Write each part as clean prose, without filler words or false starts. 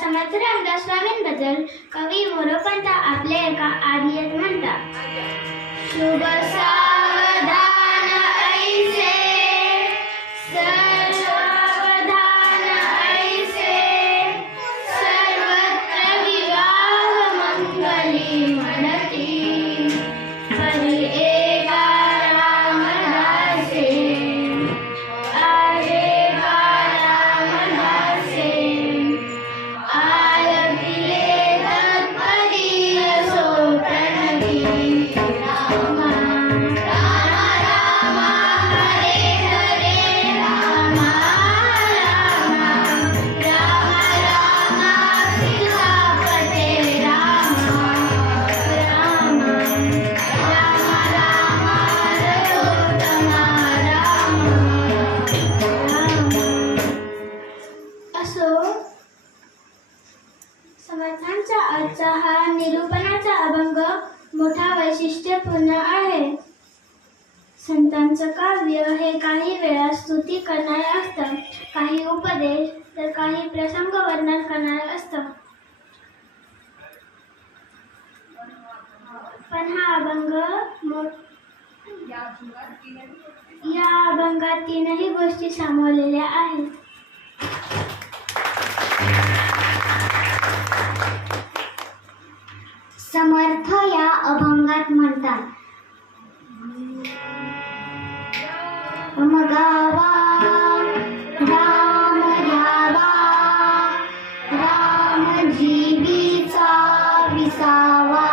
समर्थ रामदास स्वामींबद्दल कवी मोरोपंत आपल्या एका आर्यात म्हणतात. शुभ सावधान ऐसे सावधान ऐसे सर्वत्र विवाह मंगली म्हणती हरी एका रामदासे समर्थांचा आजचा हा निरूपणाचा अभंग मोठा वैशिष्ट्यपूर्ण आहे. संतांचं काव्य हे काही वेळा स्तुती करणारे असतं, काही उपदेश तर काही प्रसंग वर्णन करणारे असतं. पण हा अभंग या अभंगात तीनही गोष्टी सामावलेल्या आहेत. समर्थ या अभंगात म्हणतात, गावा राम द्यावा राम जीवीचा विसावा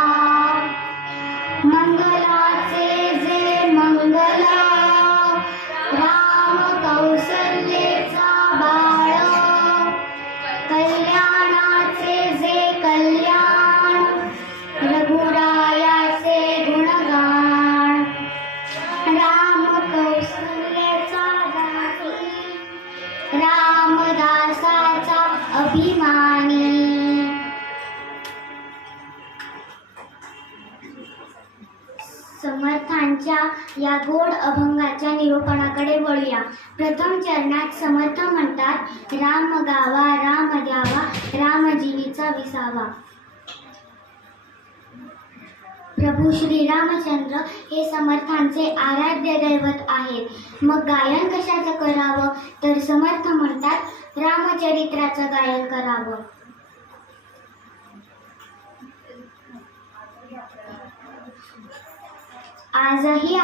मंगलाचे जे मंगला राम कौसल्येचा बाळ कल्याणाचे जे कल्याण रघुरायाचे गुणगान राम कौसल्याचा दाती रामदासाचा अभिमानी. समर्थांच्या या गोड अभंगाच्या निरूपणाकडे वळूया. प्रथम चरणात समर्थ म्हणतात, राम गावा राम द्यावा राम जीवीचा विसावा. प्रभू श्री रामचंद्र हे समर्थांचे आराध्य दैवत आहेत. मग गायन कशाचं करावं तर समर्थ म्हणतात, रामचरित्राचं गायन करावं. आजही